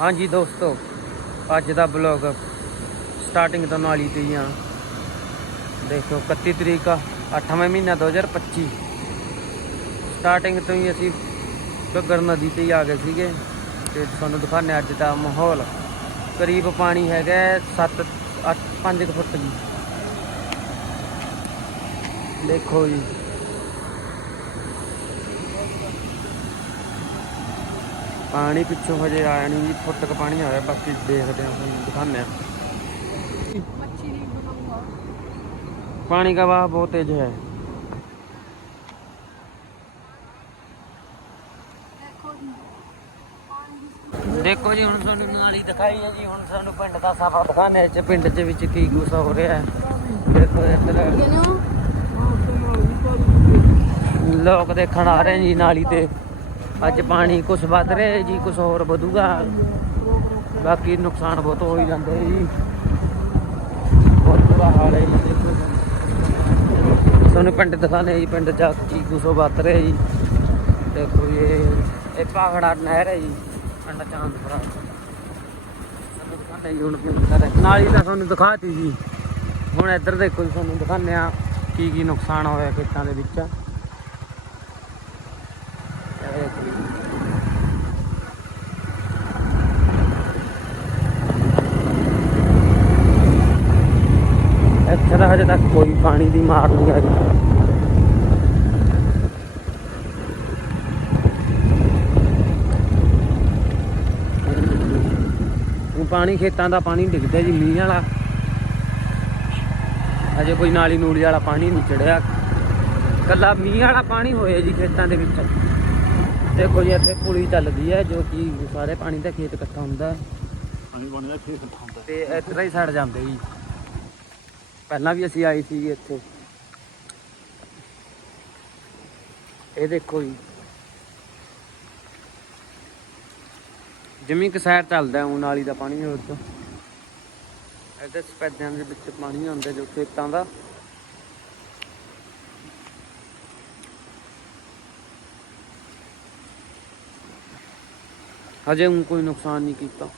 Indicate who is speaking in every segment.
Speaker 1: ਹਾਂਜੀ ਦੋਸਤੋ, ਅੱਜ ਦਾ ਬਲੌਗ ਸਟਾਰਟਿੰਗ ਤੋਂ ਨਾਲੀ ਤੇ ਹੀ ਆ। ਦੇਖੋ 31 ਤਰੀਕ 8ਵਾਂ ਮਹੀਨਾ 2025 ਸਟਾਰਟਿੰਗ ਤੋਂ ਹੀ ਅਸੀਂ ਘੱਗਰ ਨਦੀ ਤੇ ਹੀ ਆ ਗਏ ਸੀਗੇ ਤੇ ਤੁਹਾਨੂੰ ਦਿਖਾਣੇ ਅੱਜ ਦਾ ਮਾਹੌਲ। ਕਰੀਬ ਪਾਣੀ ਹੈਗਾ 7 8 5 ਫੁੱਟ ਜੀ। ਦੇਖੋ ਜੀ। ਪਾਣੀ ਪਿੱਛੋਂ ਹਜੇ ਆਇਆ ਨਹੀਂ ਜੀ ਫੁੱਟ ਕ ਪਾਣੀ ਆਇਆ ਬਾਕੀ ਦੇਖਦੇ ਹਾਂ ਤੁਹਾਨੂੰ ਦਿਖਾਉਂਦੇ ਹਾਂ
Speaker 2: मच्छी नहीं बनाऊंगा
Speaker 1: पानी का बहाव बहुत तेज है
Speaker 2: देखो जी पानी
Speaker 1: ਦੇਖੋ ਜੀ ਹੁਣ ਤੁਹਾਨੂੰ ਨਾਲੀ ਦਿਖਾਈ ਹੈ ਜੀ ਹੁਣ ਸਾਨੂੰ ਪਿੰਡ ਦਾ ਸਫ਼ਰ ਦਿਖਾਣੇ ਚ ਪਿੰਡ ਦੇ ਵਿੱਚ ਕੀ ਕੁਛ ਹੋ ਰਿਹਾ ਹੈ ਦੇਖੋ ਇੱਧਰ
Speaker 2: ये ना
Speaker 1: ਲੋਕ ਦੇਖਣ ਆ ਰਹੇ ਜੀ ਨਾਲੀ ਤੇ ਅੱਜ ਪਾਣੀ ਕੁਛ ਵੱਧ ਰਿਹਾ ਜੀ, ਕੁਛ ਹੋਰ ਵਧੂਗਾ। ਬਾਕੀ ਨੁਕਸਾਨ ਬਹੁਤ ਹੋ ਹੀ ਜਾਂਦੇ ਜੀ। ਬਹੁਤ ਬੁਰਾ ਹਾਲ ਹੈ ਜੀ। ਦੇਖੋ ਤੁਹਾਨੂੰ ਪਿੰਡ ਦਿਖਾਣੇ ਜੀ, ਪਿੰਡ ਚ ਕੀ ਕੁਛ ਵੱਧ ਰਿਹਾ ਜੀ। ਦੇਖੋ ਜੀ, ਇਹ ਇਹ ਪਾਖੜਾ ਨਹਿਰ ਹੈ ਜੀ, ਪਿੰਡ ਚਾਂਦਪੁਰਾ। ਤੁਹਾਨੂੰ ਦਿਖਾਉਂਦੇ ਜੀ ਹੁਣ ਪਿੰਡ ਦਾ ਤਾਂ ਤੁਹਾਨੂੰ ਦਿਖਾਤੀ ਜੀ। ਹੁਣ ਇੱਧਰ ਦੇਖੋ ਜੀ, ਤੁਹਾਨੂੰ ਦਿਖਾਉਂਦੇ ਆ ਕੀ ਕੀ ਨੁਕਸਾਨ ਹੋਇਆ ਖੇਤਾਂ ਦੇ ਵਿੱਚ। ਇੱਥੇ ਤਾਂ ਹਜੇ ਤੱਕ ਕੋਈ ਪਾਣੀ ਦੀ ਮਾਰ ਨਹੀਂ ਆ ਪਾਣੀ ਖੇਤਾਂ ਦਾ ਪਾਣੀ ਡਿੱਗਦਾ ਜੀ, ਮੀਂਹ ਵਾਲਾ। ਅਜੇ ਕੋਈ ਨਾਲੀ ਨੂਲੀ ਵਾਲਾ ਪਾਣੀ ਨਹੀਂ ਚੜਿਆ। ਕੱਲਾ ਮੀਂਹ ਵਾਲਾ ਪਾਣੀ ਹੋਇਆ ਜੀ ਖੇਤਾਂ ਦੇ ਵਿੱਚ। ਦੇਖੋ ਜੀ ਇੱਥੇ ਪੁਲੀ ਚੱਲਦੀ ਹੈ ਜੋ ਕਿ ਸਾਰੇ ਪਾਣੀ ਦਾ ਖੇਤ ਇਕੱਠਾ ਹੁੰਦਾ ਹੈ।
Speaker 3: ਪਾਣੀ ਪਾਣੀ ਦਾ ਖੇਤ ਇਕੱਠਾ ਹੁੰਦਾ
Speaker 1: ਤੇ ਤਰ੍ਹਾਂ ਹੀ ਸੜ ਜਾਂਦੇ ਜੀ। ਪਹਿਲਾਂ ਵੀ ਅਸੀਂ ਆਏ ਸੀ ਇੱਥੇ। ਇਹ ਦੇਖੋ ਜੀ। ਜਮੀ ਕਿ ਸਾਈਡ ਚੱਲਦਾ ਉਹ ਨਾਲੀ ਦਾ ਪਾਣੀ ਹੋਰ ਤੋਂ। ਇਹਦੇ ਸਪੈਦਿਆਂ ਦੇ ਵਿੱਚ ਪਾਣੀ ਆਉਂਦਾ ਜੋ ਖੇਤਾਂ ਦਾ। ਹਜੇ ਹੁਣ ਕੋਈ ਨੁਕਸਾਨ ਨਹੀਂ ਕੀਤਾ।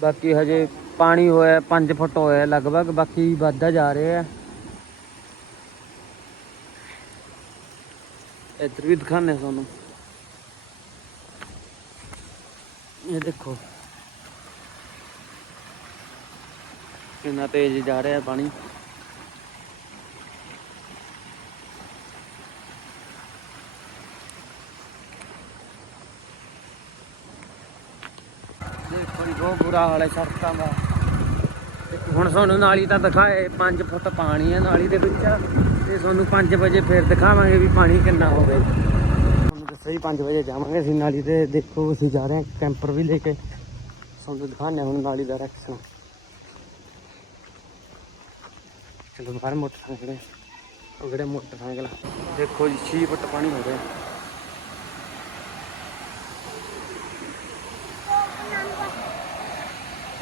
Speaker 1: ਬਾਕੀ ਹਜੇ ਪਾਣੀ ਹੋਇਆ 5 ਫੁੱਟ ਹੋਇਆ ਲਗਭਗ, ਬਾਕੀ ਵੱਧਦਾ ਜਾ ਰਿਹਾ। ਹੈ ਇੱਧਰ ਵੀ ਦਿਖਾਣੇ ਤੁਹਾਨੂੰ। ਇਹ ਦੇਖੋ। ਕਿੰਨਾ ਤੇਜ਼ ਜਾ ਰਿਹਾ ਪਾਣੀ। ਦੇਖੋ ਬਹੁਤ ਬੁਰਾ ਹਾਲ ਹੈ ਸੜਕਾਂ ਦਾ। ਹੁਣ ਤੁਹਾਨੂੰ ਨਾਲੀ ਤਾਂ ਦਿਖਾਏ 5 ਫੁੱਟ ਪਾਣੀ ਹੈ ਨਾਲੀ ਦੇ ਵਿੱਚ। ਤੇ ਤੁਹਾਨੂੰ 5 ਵਜੇ ਫਿਰ ਦਿਖਾਵਾਂਗੇ ਵੀ ਪਾਣੀ ਕਿੰਨਾ ਹੋਵੇ। ਤੁਹਾਨੂੰ ਦੱਸਿਆ ਹੀ 5 ਵਜੇ ਜਾਵਾਂਗੇ ਅਸੀਂ ਨਾਲੀ ਤੇ। ਦੇਖੋ, ਅਸੀਂ ਜਾ ਰਹੇ ਹਾਂ ਕੈਂਪਰ ਵੀ ਲੈ ਕੇ। ਤੁਹਾਨੂੰ ਦਿਖਾਉਂਦੇ ਹਾਂ ਹੁਣ ਨਾਲੀ ਦਾ ਰੈਕਸ਼ਨ ਚਲੋ ਬਾਹਰ ਮੋਟਰਸਾਈਕਲ ਹੈ। ਉਹ ਕਿਹੜੇ ਮੋਟਰਸਾਈਕਲ ਦੇਖੋ ਜੀ 6 ਫੁੱਟ ਪਾਣੀ ਹੋ ਗਿਆ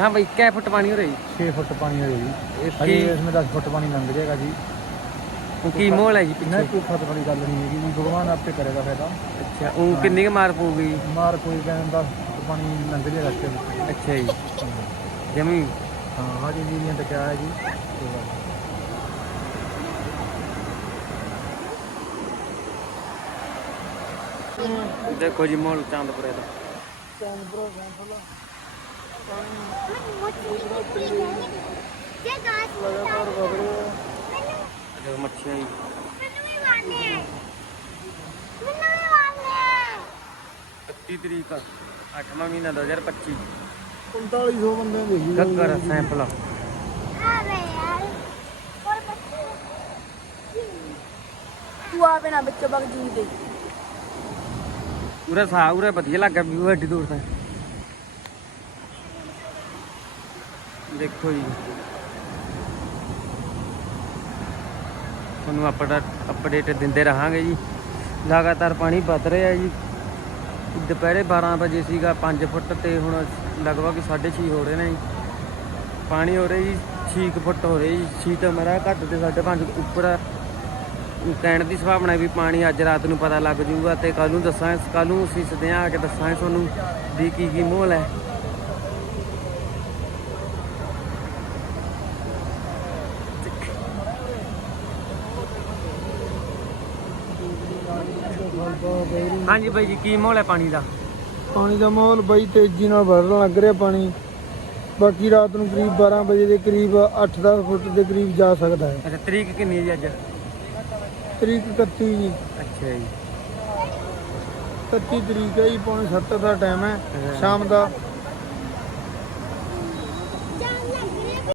Speaker 1: ਹਾਂ ਬਈ ਕਿੰਨੇ ਫੁੱਟ ਪਾਣੀ ਹੋ ਰਹੀ
Speaker 3: 6 ਫੁੱਟ ਪਾਣੀ ਹੈ ਜੀ।
Speaker 1: ਇਹ
Speaker 3: ਅਜੇ
Speaker 1: ਕੀ
Speaker 3: ਇਸमें 10 ਫੁੱਟ ਪਾਣੀ ਲੰਘ ਜਾਏਗਾ ਜੀ।
Speaker 1: ਕੀ ਮੋਲ ਹੈ ਜੀ ਪਿੱਛੇ?
Speaker 3: ਕੋਈ ਫਤ ਵਾਲੀ ਗੱਲ ਨਹੀਂ ਹੈਗੀ ਜੀ। ਭਗਵਾਨ ਆਪੇ ਕਰੇਗਾ ਫਾਇਦਾ।
Speaker 1: ਅੱਛਾ ਉਹ ਕਿੰਨੀ ਕੁ ਮਾਰ ਪਊਗੀ?
Speaker 3: ਮਾਰ ਕੋਈ ਕਹਿੰਦਾ 10 ਫੁੱਟ ਪਾਣੀ ਲੰਘ ਜਾਏਗਾ ਰਸਤੇ ਵਿੱਚ
Speaker 1: ਅੱਛਾ ਜੀ। ਜਮੀ?
Speaker 3: ਹਾਂ ਹਾਜੀ ਜੀ ਨੇ ਟਕਿਆ ਹੈ ਜੀ। ਕੋਈ ਗੱਲ ਨਹੀਂ।
Speaker 1: ਦੇਖੋ ਜੀ ਮੋਲ ਚਾਂਦਪੁਰੇ ਦਾ।
Speaker 2: ਲਗਾਤਾਰ ਵਧ ਰਿਹਾ ਹੈ ਅਜਾ ਮੱਛੀਆਂ
Speaker 1: ਪੱਚੀ। ਤਰੀਕ
Speaker 2: ਤੂੰ ਆਪੇ
Speaker 1: ਉਰੇ ਵਧੀਆ ਲੱਗਾ ਵੀ ਵੱਡੀ ਦੂਰ ਤਾਂ। ਦੇਖੋ ਜੀ। ਤੁਹਾਨੂੰ ਅਪਡੇਟ ਅਪਡੇਟ ਦਿੰਦੇ ਰਹਾਂਗੇ ਜੀ। ਲਗਾਤਾਰ ਪਾਣੀ ਵੱਧ ਰਿਹਾ ਜੀ। ਦੁਪਹਿਰੇ 12 ਵਜੇ ਸੀਗਾ 5 ਫੁੱਟ ਤੇ ਹੁਣ ਲਗਭਗ 6.5 ਹੋ ਰਹੇ ਨੇ ਜੀ। ਪਾਣੀ ਹੋ ਰਿਹਾ ਜੀ 6 ਫੁੱਟ ਹੋ ਰਿਹਾ ਜੀ। 6 ਤਾਂ ਮੇਰਾ ਘੱਟ ਤੇ 5.5 ਉੱਪਰ ਕਹਿਣ ਦੀ ਸੰਭਾਵਨਾ ਵੀ ਪਾਣੀ ਅੱਜ ਰਾਤ ਨੂੰ ਪਤਾ ਲੱਗ ਜਾਊਗਾ ਤੇ ਕੱਲ ਨੂੰ ਦੱਸਾਂ ਕੱਲ ਨੂੰ ਅਸੀਂ ਸਦਿਆਂ ਆ ਕੇ ਦੱਸਾਂਗੇ ਤੁਹਾਨੂੰ ਵੀ ਕੀ ਕੀ ਮਾਹੌਲ ਹੈ। ਹਾਂਜੀ ਬਾਈ ਜੀ ਕੀ ਮਾਹੌਲ ਹੈ ਪਾਣੀ ਦਾ?
Speaker 2: ਪਾਣੀ ਦਾ ਮਾਹੌਲ ਬਾਈ ਤੇਜ਼ੀ ਨਾਲ ਵਧਣ ਲੱਗ ਰਿਹਾ ਪਾਣੀ। ਬਾਕੀ ਰਾਤ ਨੂੰ ਕਰੀਬ 12 ਵਜੇ ਦੇ ਕਰੀਬ 8-10 ਫੁੱਟ ਦੇ ਕਰੀਬ ਜਾ ਸਕਦਾ ਹੈ।
Speaker 1: ਅੱਛਾ ਤਰੀਕ ਕਿੰਨੀ ਹੈ ਜੀ ਅੱਜ?
Speaker 2: ਤਰੀਕ 31 ਜੀ।
Speaker 1: ਅੱਛਾ ਜੀ।
Speaker 2: 31 ਤਰੀਕ ਹੈ ਜੀ ਪੌਣੇ 7 ਦਾ ਟਾਈਮ
Speaker 1: ਹਾਂ।
Speaker 2: ਸ਼ਾਮ ਦਾ